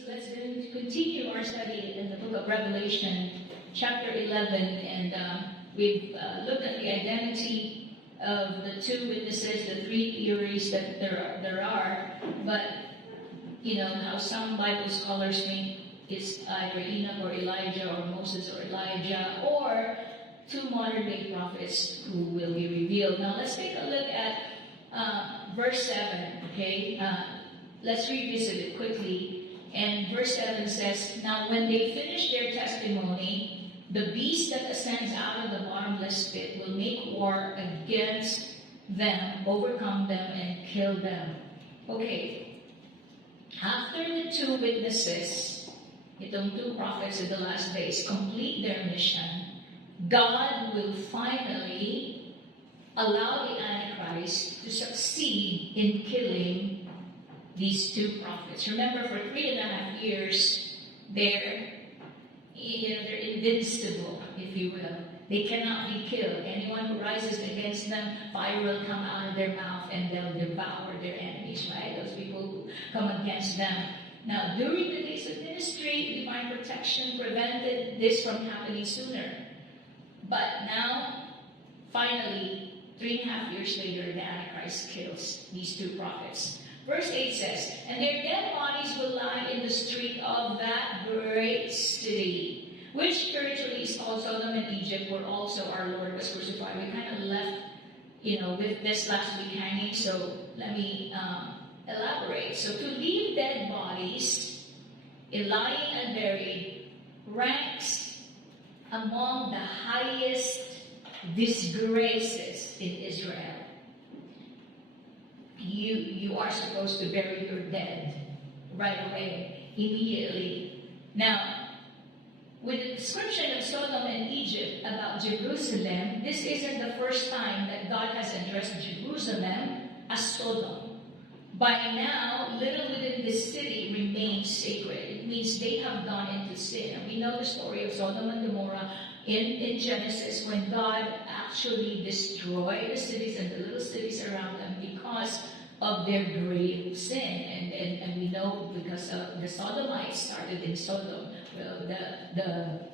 So let's continue our study in the book of Revelation, chapter 11, and we've looked at the identity of the two witnesses, the three theories that there are, but you know how some Bible scholars think it's either Enoch or Elijah or Moses or Elijah or two modern-day prophets who will be revealed. Now let's take a look at verse 7, okay? Let's revisit it quickly. And verse 7 says, "Now when they finish their testimony, the beast that ascends out of the bottomless pit will make war against them, overcome them, and kill them." Okay. After the two witnesses, itong two prophets in the last days, complete their mission, God will finally allow the Antichrist to succeed in killing these two prophets. Remember, for 3.5 years, they're invincible, if you will. They cannot be killed. Anyone who rises against them, fire will come out of their mouth and they'll devour their enemies, right? Those people who come against them. Now, during the days of ministry, divine protection prevented this from happening sooner. But now, finally, 3.5 years later, the Antichrist kills these two prophets. Verse 8 says, "And their dead bodies will lie in the street of that great city, which spiritually is called Sodom and Egypt, where also our Lord was crucified." We kind of left, with this last week hanging, so let me elaborate. So to leave dead bodies, lying unburied, ranks among the highest disgraces in Israel. You are supposed to bury your dead right away, immediately. Now, with the description of Sodom and Egypt about Jerusalem, this isn't the first time that God has addressed Jerusalem as Sodom. By now, little within this city remains sacred. It means they have gone into sin. And we know the story of Sodom and Gomorrah in Genesis, when God actually destroyed the cities and the little cities around them because of their grave sin. And we know because the Sodomites started in Sodom.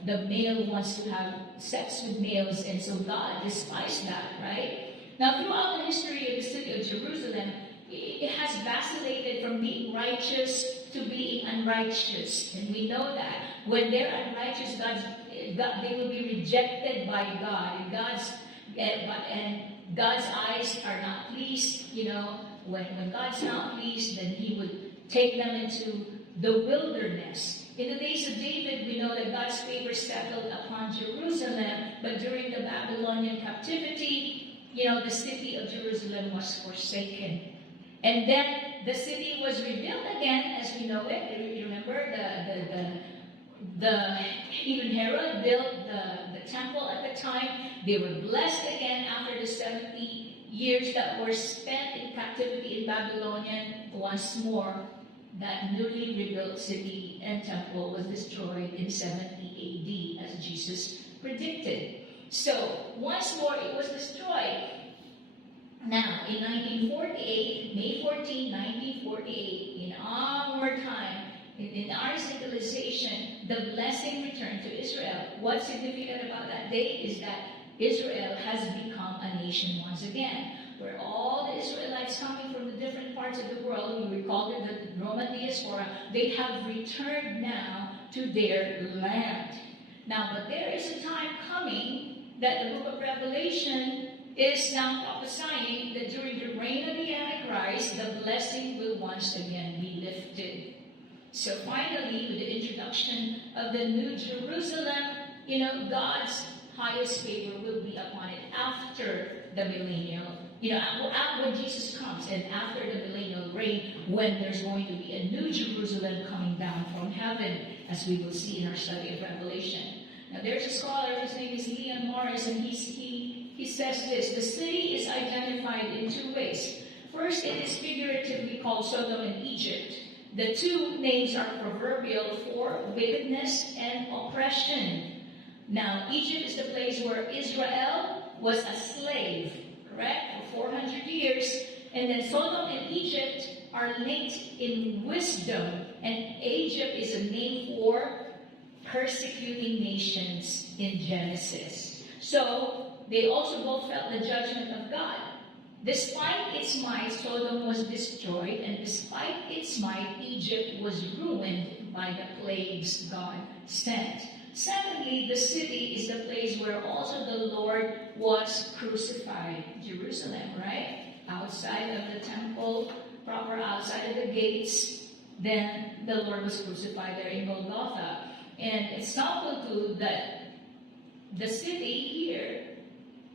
The male wants to have sex with males, and so God despised that, right? Now, throughout the history of the city of Jerusalem, it has vacillated from being righteous to being unrighteous. And we know that when they're unrighteous, they will be rejected by God. And God's eyes are not pleased. When God's not pleased, then He would take them into the wilderness. In the days of David, we know that God's favor settled upon Jerusalem, but during the Babylonian captivity, the city of Jerusalem was forsaken. And then the city was rebuilt again, as we know it. You remember even Herod built the temple at the time. They were blessed again after the 70 years that were spent in captivity in Babylonian. Once more, that newly rebuilt city and temple was destroyed in 70 AD, as Jesus predicted. So, once more it was destroyed. Now, in 1948, May 14, 1948, in our time, in our civilization, the blessing returned to Israel. What's significant about that day is that Israel has become a nation once again, where all the Israelites coming from the different parts of the world, we call it the Roman diaspora, they have returned now to their land. Now, but there is a time coming that the book of Revelation is now prophesying that during the reign of the Antichrist, the blessing will once again be lifted. So finally, with the introduction of the New Jerusalem, God's highest favor will be upon it after the millennial. When Jesus comes and after the millennial reign, when there's going to be a New Jerusalem coming down from heaven, as we will see in our study of Revelation. Now, there's a scholar, his name is Leon Morris, and he says this: the city is identified in two ways. First, it is figuratively called Sodom and Egypt. The two names are proverbial for wickedness and oppression. Now, Egypt is the place where Israel was a slave, correct, for 400 years. And then Sodom and Egypt are linked in wisdom And Egypt is a name for persecuting nations in Genesis. So, they also both felt the judgment of God. Despite its might, Sodom was destroyed, and despite its might, Egypt was ruined by the plagues God sent. Secondly, the city is the place where also the Lord was crucified. Jerusalem, right? Outside of the temple, proper outside of the gates, then the Lord was crucified there in Golgotha. And it's not good that the city here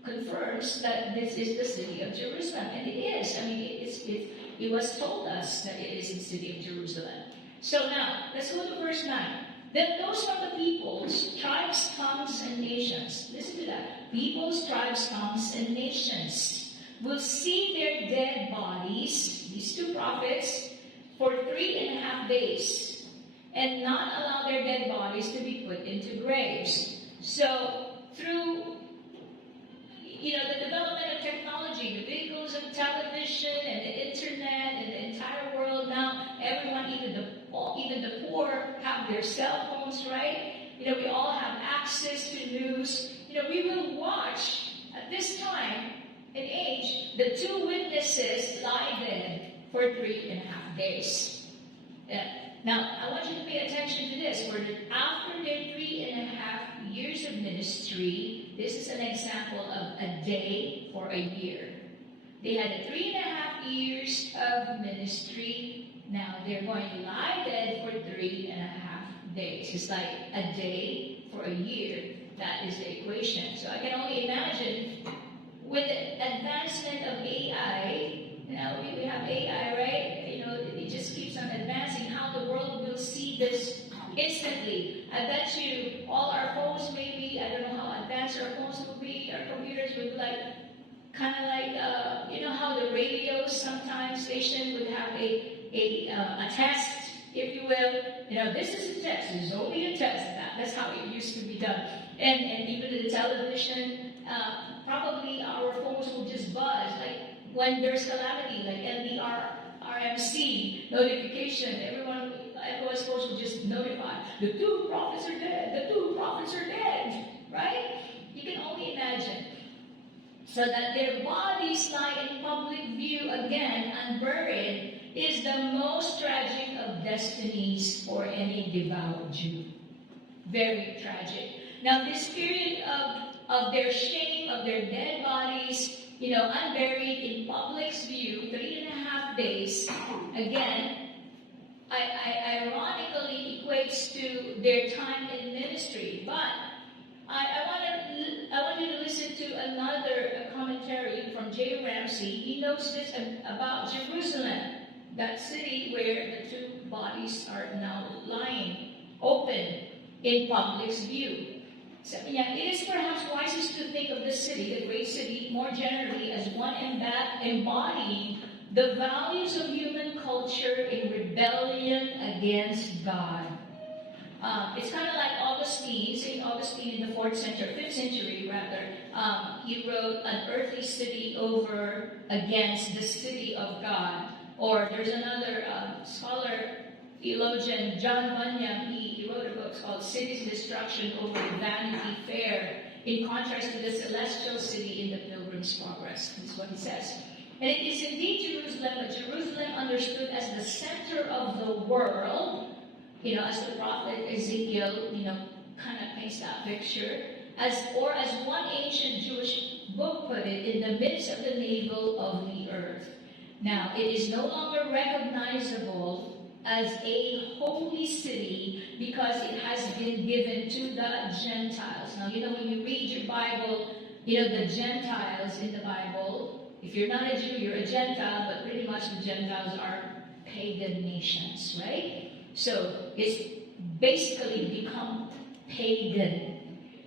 confirms that this is the city of Jerusalem. And it is. I mean, it was told us that it is the city of Jerusalem. So now, let's go to verse 9. Then those from the peoples, tribes, tongues, and nations, listen to that, peoples, tribes, tongues, and nations will see their dead bodies, these two prophets, for 3.5 days, and not allow their dead bodies to be put into graves. So, through the development of technology, the vehicles of television and the internet and the entire world now, everyone, even the poor, have their cell phones, right? We all have access to news. We will watch at this time and age the two witnesses lie dead for 3.5 days. Now, I want you to pay attention to this. After their 3.5 years of ministry, this is an example of a day for a year. They had 3.5 years of ministry. Now they're going to lie dead for 3.5 days. It's like a day for a year. That is the equation. So I can only imagine with the advancement of AI, we have AI, right? It just keeps on advancing, how the world will see this instantly. I bet you all our phones maybe, I don't know how advanced our phones will be, our computers would kind of like, how the radios sometimes station would have a test, if you will. This is a test, this is only a test. That's how it used to be done. And even the television, probably our phones will just buzz, like when there's calamity, like RMC notification, everyone's supposed to just notify, the two prophets are dead, the two prophets are dead, right? You can only imagine. So that their bodies lie in public view again, unburied, is the most tragic of destinies for any devout Jew. Very tragic. Now, this period of their shame, of their dead bodies, unburied in public's view, 3.5 days, again, ironically equates to their time in ministry. But I want you to listen to another commentary from J. Ramsey. He notes this about Jerusalem, that city where the two bodies are now lying open in public's view. So, it is perhaps wisest to think of the city, the great city, more generally as one embodying the values of human culture in rebellion against God. It's kind of like Augustine, St. Augustine in the 5th century rather. He wrote an earthly city over against the city of God. Or there's another scholar, theologian, John Bunyan, he wrote a book called City's Destruction over Vanity Fair, in contrast to the celestial city in the Pilgrim's Progress. That's what he says. And it is indeed Jerusalem, but Jerusalem understood as the center of the world, as the prophet Ezekiel, kind of paints that picture, as one ancient Jewish book put it, in the midst of the navel of the earth. Now, it is no longer recognizable as a holy city because it has been given to the Gentiles. Now, when you read your Bible, the Gentiles in the Bible, if you're not a Jew, you're a Gentile, but pretty much the Gentiles are pagan nations, right? So, it's basically become pagan.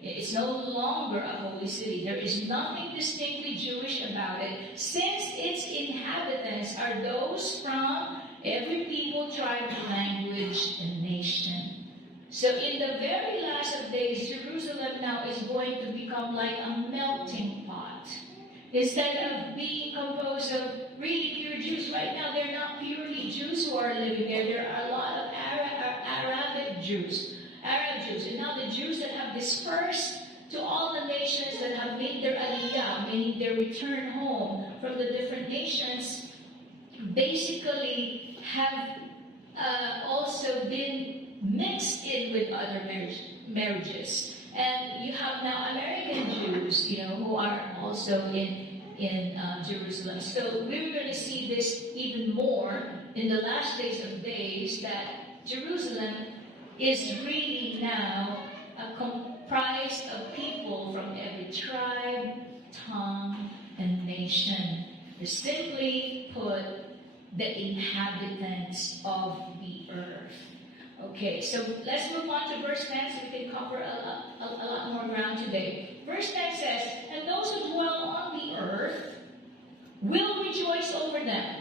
It's no longer a holy city. There is nothing distinctly Jewish about it, since its inhabitants are those from every people, tribe, language, and nation. So in the very last of days, Jerusalem now is going to become like a melting pot. Instead of being composed of really pure Jews, right now they're not purely Jews who are living there. There are a lot of Arabs Jews. And now the Jews that have dispersed to all the nations that have made their aliyah, meaning their return home from the different nations, basically have also been mixed in with other marriages. And you have now American Jews, who are also in Jerusalem. So we're going to see this even more in the last days of days, that Jerusalem is really now comprised of people from every tribe, tongue, and nation. Simply put, the inhabitants of the earth. Okay, so let's move on to verse 10 so we can cover a lot more ground today. Verse 10 says, "And those who dwell on the earth will rejoice over them,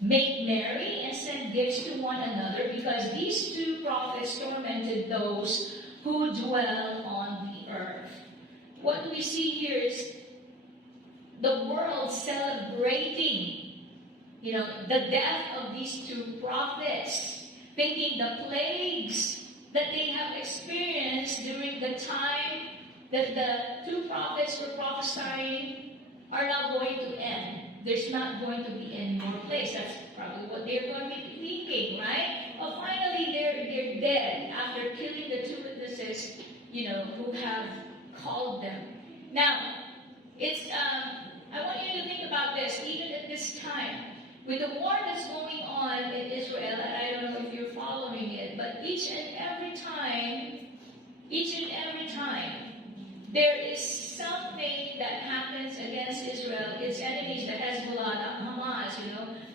make merry and send gifts to one another, because these two prophets tormented those who dwell on the earth." What we see here is the world celebrating, the death of these two prophets, thinking the plagues that they have experienced during the time that the two prophets were prophesying are not going to end. There's not going to be any more plagues. That's probably what they're going to be thinking, right? Well, finally, they're dead after killing the two witnesses, who have called them. Now, I want you to think about this, even at this time. With the war that's going on in Israel, and I don't know if you're following it, but each and every time, there is something that happens against Israel, its enemies, the Hezbollah, Hamas,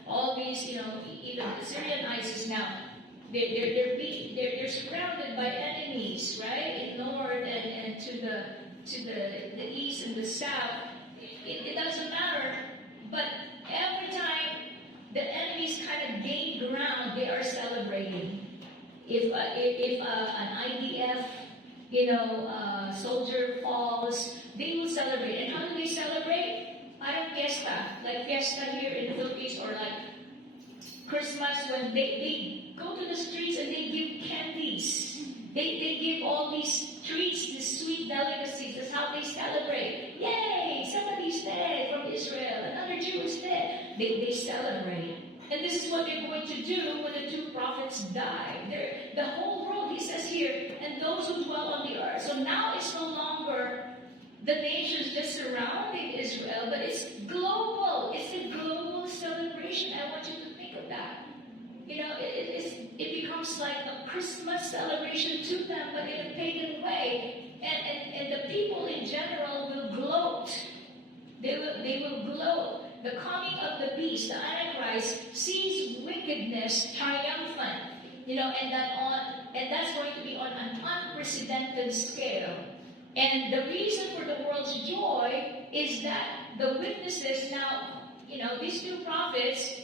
all these, even the Syrian ISIS now, they're surrounded by enemies, right? In north and to the east and the south. It doesn't matter, but every time the enemies kind of gain ground, they are celebrating. If an IDF, soldier falls, they will celebrate. And how do they celebrate? Fiesta, like fiesta here in the Philippines, or like Christmas, when they go to the streets and they give candies. They give all these treats, these sweet delicacies. That's how they celebrate. Yay! Somebody's dead from Israel. Another Jew is dead. They celebrate. And this is what they're going to do when the two prophets die. The whole world, he says here, and those who dwell on the earth. So now it's no longer the nations just surrounding Israel, but it's global. It's a global celebration. I want you to think of that. It becomes like a Christmas celebration to them, but in a pagan way. And the people in general will gloat. They will gloat. The coming of the beast, the Antichrist, sees wickedness triumphant. And that's going to be on an unprecedented scale. And the reason for the world's joy is that the witnesses now, these two prophets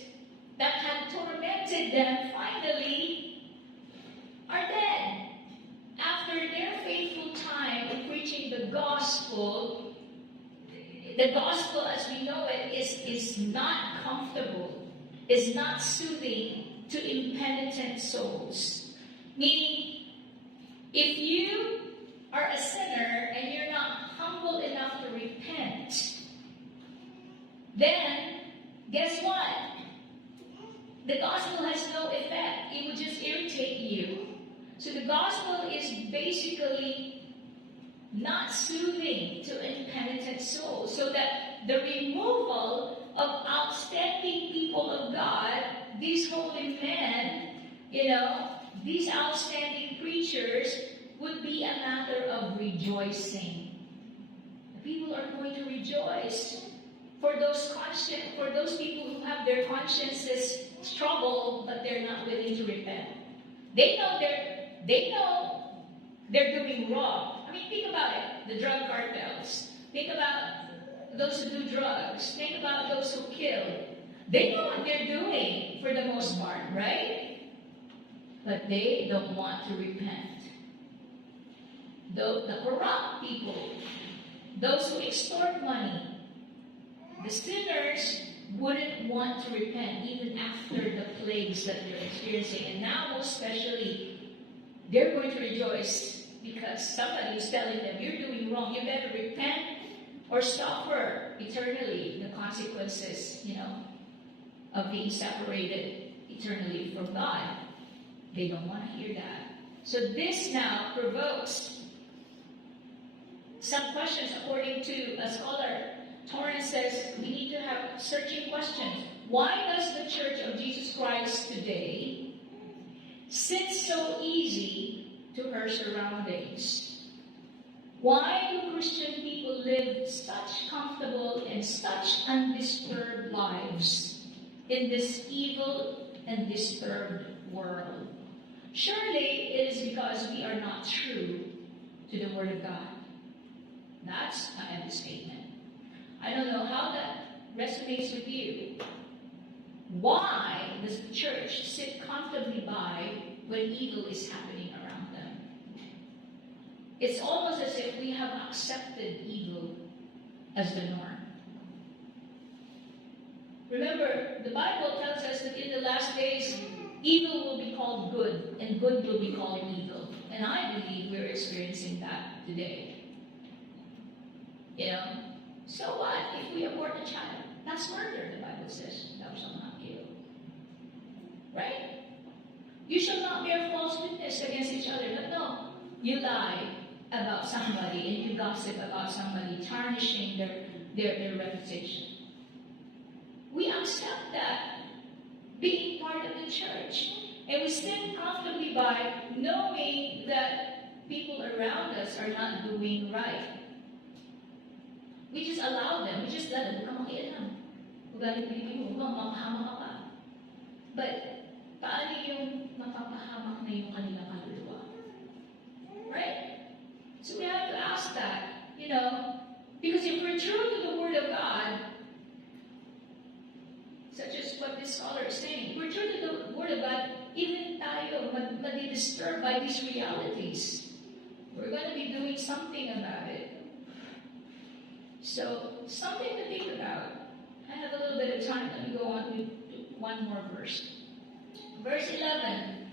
that had tormented them finally are dead. After their faithful time in preaching the gospel as we know it is not comfortable, is not soothing to impenitent souls. Meaning, if you are a sinner and you're not humble enough to repent, then guess what? The gospel has no effect. It will just irritate you. So the gospel is basically not soothing to impenitent souls. So that the removal of outstanding people of God, these holy men, these outstanding preachers, would be a matter of rejoicing. The people are going to rejoice. For those people who have their consciences troubled, but they're not willing to repent. They know they're doing wrong. I mean, think about it. The drug cartels. Think about those who do drugs. Think about those who kill. They know what they're doing for the most part, right? But they don't want to repent. The corrupt people, those who extort money, the sinners wouldn't want to repent even after the plagues that they're experiencing. And now, most especially, they're going to rejoice because somebody is telling them, you're doing wrong, you better repent or suffer eternally the consequences, of being separated eternally from God. They don't want to hear that. So this now provokes some questions according to a scholar. Torrance says we need to have searching questions. Why does the Church of Jesus Christ today sit so easy to her surroundings? Why do Christian people live such comfortable and such undisturbed lives in this evil and disturbed world? Surely it is because we are not true to the Word of God. That's an understatement. I don't know how that resonates with you. Why does the church sit comfortably by when evil is happening around them? It's almost as if we have accepted evil as the norm. Remember, the Bible tells us that in the last days, evil will be called good, and good will be called evil. And I believe we're experiencing that today. So what if we abort a child? That's murder, the Bible says. Thou shalt not kill. Right? You shall not bear false witness against each other. But no, you lie about somebody and you gossip about somebody, tarnishing their reputation. We accept that being part of the church. And we sit comfortably by knowing that people around us are not doing right. We just allow them. We just let them. Huwag kang makialam. Ugali Pilipino, huwag mapahamak ka pa. But, paano yung mapapahamak na yung kanilang kaluluwa? Right? So we have to ask that, because if we're true to the Word of God, such as what this scholar is saying, if we're true to the Word of God, even tayo madi-disturbed by these realities. We're going to be doing something about it. So, something to think about. I have a little bit of time. Let me go on with one more verse. Verse 11.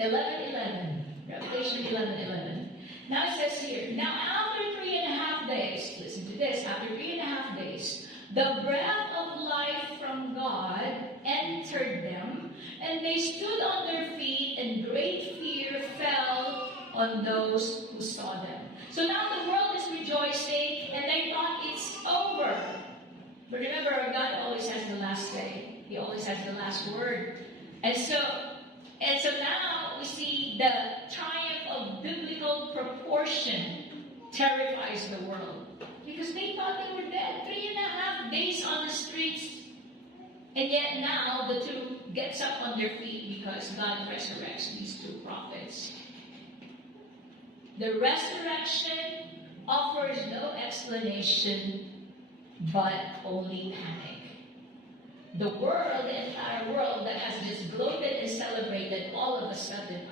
11:11. Revelation 11:11. Now it says here, now after 3.5 days, listen to this, after 3.5 days, the breath of life from God entered them, and they stood on their feet, and great fear fell on those who saw them. So now the world is rejoicing, and they thought it's over. But remember, our God always has the last say. He always has the last word. And so now we see the triumph of biblical proportion terrifies the world. Because they thought they were dead. 3.5 days on the streets. And yet now the two gets up on their feet because God resurrects these two prophets. The resurrection offers no explanation, but only panic. The world, the entire world that has just gloated and celebrated, all of a sudden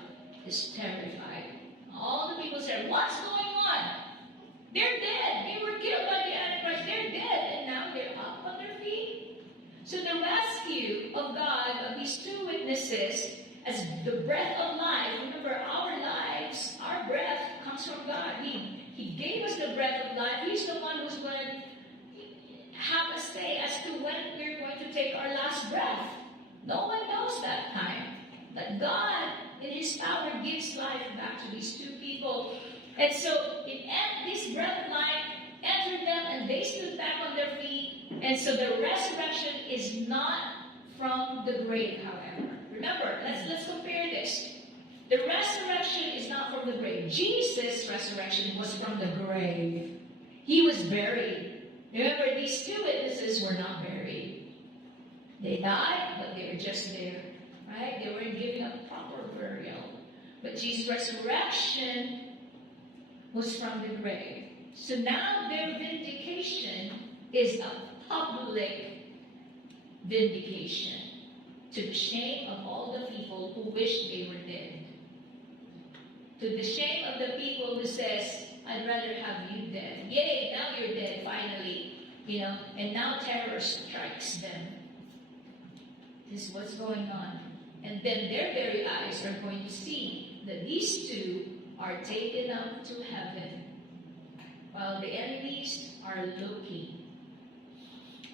is terrified. All the people say, what's going on? They're dead. They were killed by the Antichrist. They're dead. And now they're up on their feet. So the rescue of God, of these two witnesses, as the breath of life, remember our lives, our breath comes from God. He gave us the breath of life. He's the one who's going to have a say as to when we're going to take our last breath. No one knows that time. But God, in His power, gives life back to these two people. And so, this breath of life entered them, and they stood back on their feet. And so the resurrection is not from the grave, however. Remember, let's compare this. The resurrection is not from the grave. Jesus' resurrection was from the grave. He was buried. Remember, these two witnesses were not buried. They died, but they were just there. Right? They weren't given a proper burial. But Jesus' resurrection was from the grave. So now their vindication is a public vindication, to the shame of all the people who wish they were dead. To the shame of the people who says, I'd rather have you dead. Yay, now you're dead, finally. And now terror strikes them. This is what's going on. And then their very eyes are going to see that these two are taken up to heaven while the enemies are looking.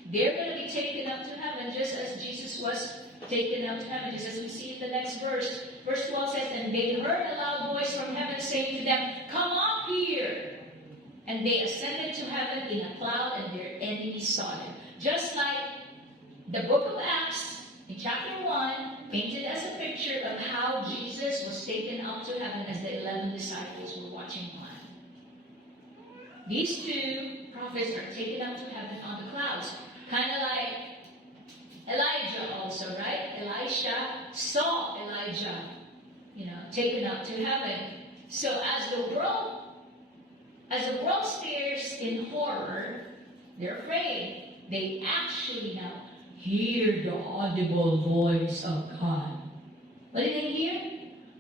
They're going to be taken up to heaven just as Jesus was taken up to heaven, just as we see in the next verse. Verse 12 says, "And they heard a loud voice from heaven saying to them, 'Come up here.' And they ascended to heaven in a cloud, and their enemies saw them." Just like the book of Acts in chapter 1 painted as a picture of how Jesus was taken up to heaven as the 11 disciples were watching on. These two prophets are taken up to heaven on the clouds. Kind of like Elijah also, right? Elisha saw Elijah, taken up to heaven. So as the world stares in horror, they're afraid. They actually now hear the audible voice of God. What did they hear?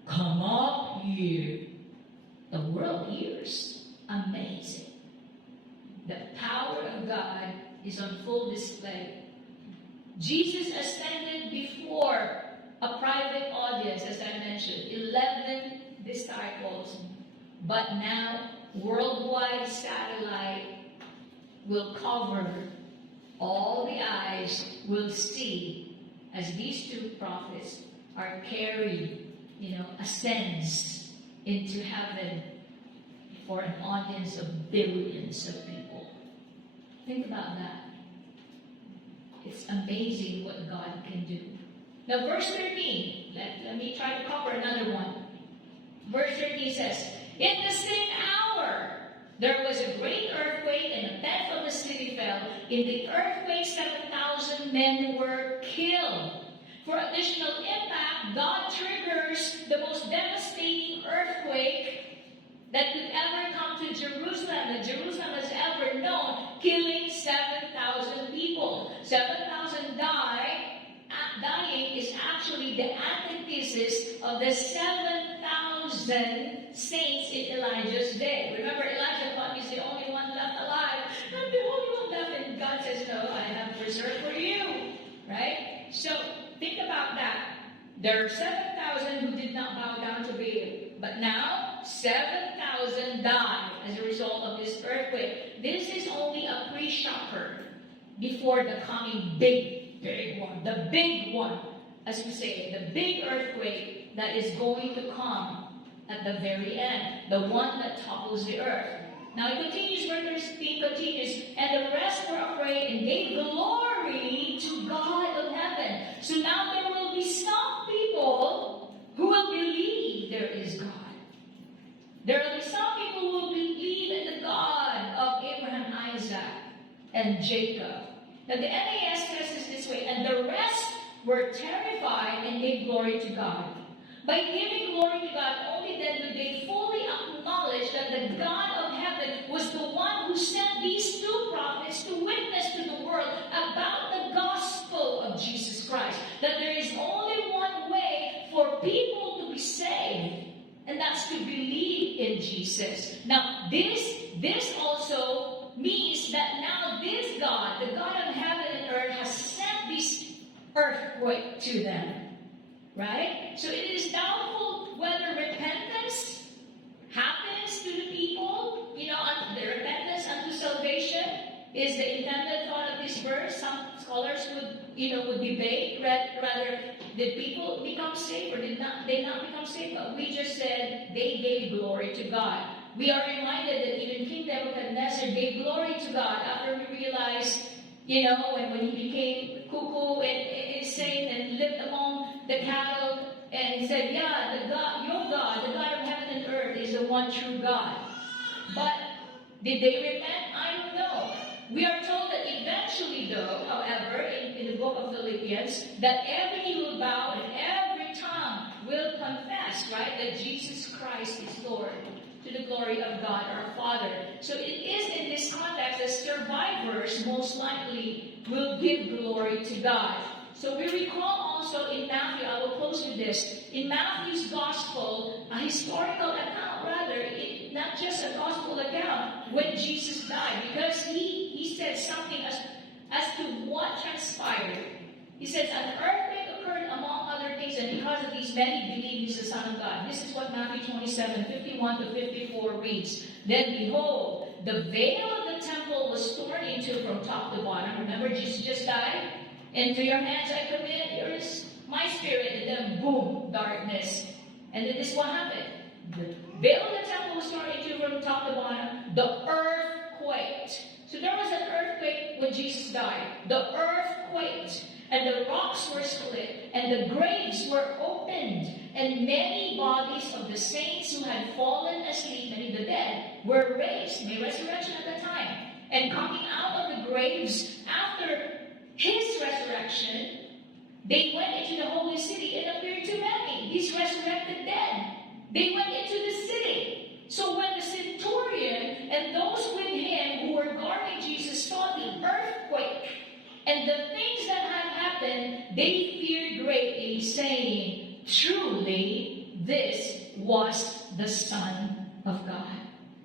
"Come up here." The world hears. Amazing. The power of God is on full display. Jesus ascended before a private audience, as I mentioned, 11 disciples. But now, worldwide satellite will cover, all the eyes will see as these two prophets are carried, ascends into heaven for an audience of billions of people. Think about that. It's amazing what God can do. Now, verse 13. Let me try to cover another one. Verse 13 says, "In the same hour, there was a great earthquake, and a tenth of the city fell. In the earthquake, 7,000 men were killed." For additional impact, God triggers the most devastating earthquake that could ever come to Jerusalem, that Jerusalem has ever known, killing 7,000 people. 7,000 dying is actually the antithesis of the 7,000 saints in Elijah's day. Remember, Elijah thought he's the only one left alive. I'm the only one left, and God says, "No, I have reserved for you." Right? So, think about that. There are 7,000 who did not bow down to Baal. But now, 7,000 died as a result of this earthquake. This is only a pre-shocker before the coming big one. The big one, as we say, the big earthquake that is going to come at the very end. The one that topples the earth. Now it continues, verse 13 continues, "And the rest were afraid and gave glory to God of heaven." So now there will be some people who will believe there is God. There will be some people who will believe in the God of Abraham, Isaac, and Jacob. Now the NAS says this way, "And the rest were terrified and gave glory to God." By giving glory to God, only then do they fully acknowledge that the God of heaven was the one who sent these two prophets to witness to the world about the gospel of Jesus Christ. That there is only one way for people to be saved, and that's to believe in Jesus. Now, this also means that now this God, the God of heaven and earth, has sent this earthquake to them. Right? So it is doubtful whether repentance happens to the people. The repentance unto salvation is the intended thought of this verse. Some scholars would debate rather did people become saved or did they not become saved? But we just said they gave glory to God. We are reminded that even King Nebuchadnezzar gave glory to God after we realized, when he became cuckoo and insane and lived among the cattle, and he said, "Yeah, your God, the God of heaven and earth, is the one true God." But did they repent? I don't know. We are told that eventually, though, however, in the book of Philippians, that every knee will bow and every tongue will confess, right, that Jesus Christ is Lord, to the glory of God our Father. So it is in this context that survivors most likely will give glory to God. So we recall also in Matthew, I will close with this, in Matthew's gospel, a historical account rather, not just a gospel account, when Jesus died, because he said something as to what transpired. He says, "An earthquake occurred among other things, and because of these many believed he's the Son of God." This is what Matthew 27:51 to 54 reads, Then behold, the veil of the temple was torn into from top to bottom. Remember, Jesus just died? Into your hands I commit, here is my spirit. And then boom, darkness. And then this is what happened. The veil of the temple was torn into from top to bottom. The earth quaked. So there was an earthquake when Jesus died. The earth quaked. And the rocks were split, and the graves were opened, and many bodies of the saints who had fallen asleep, meaning the dead, were raised. May resurrection at that time. And coming out of the graves after his resurrection, they went into the holy city and appeared to many. These resurrected dead. They went into the city. So when the centurion and those with him who were guarding Jesus saw the earthquake and the things that had happened, they feared greatly, saying, Truly, this was the Son of God.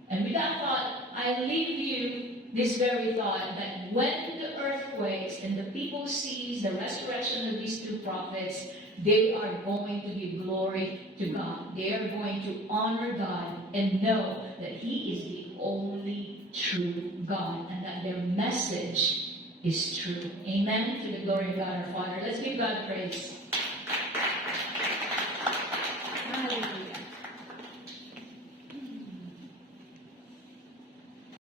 And with that thought, I leave you this very thought that when the earth quakes and the people sees the resurrection of these two prophets, they are going to give glory to God. They are going to honor God and know that He is the only true God and that their message is true. Amen. To the glory of God our Father. Let's give God praise.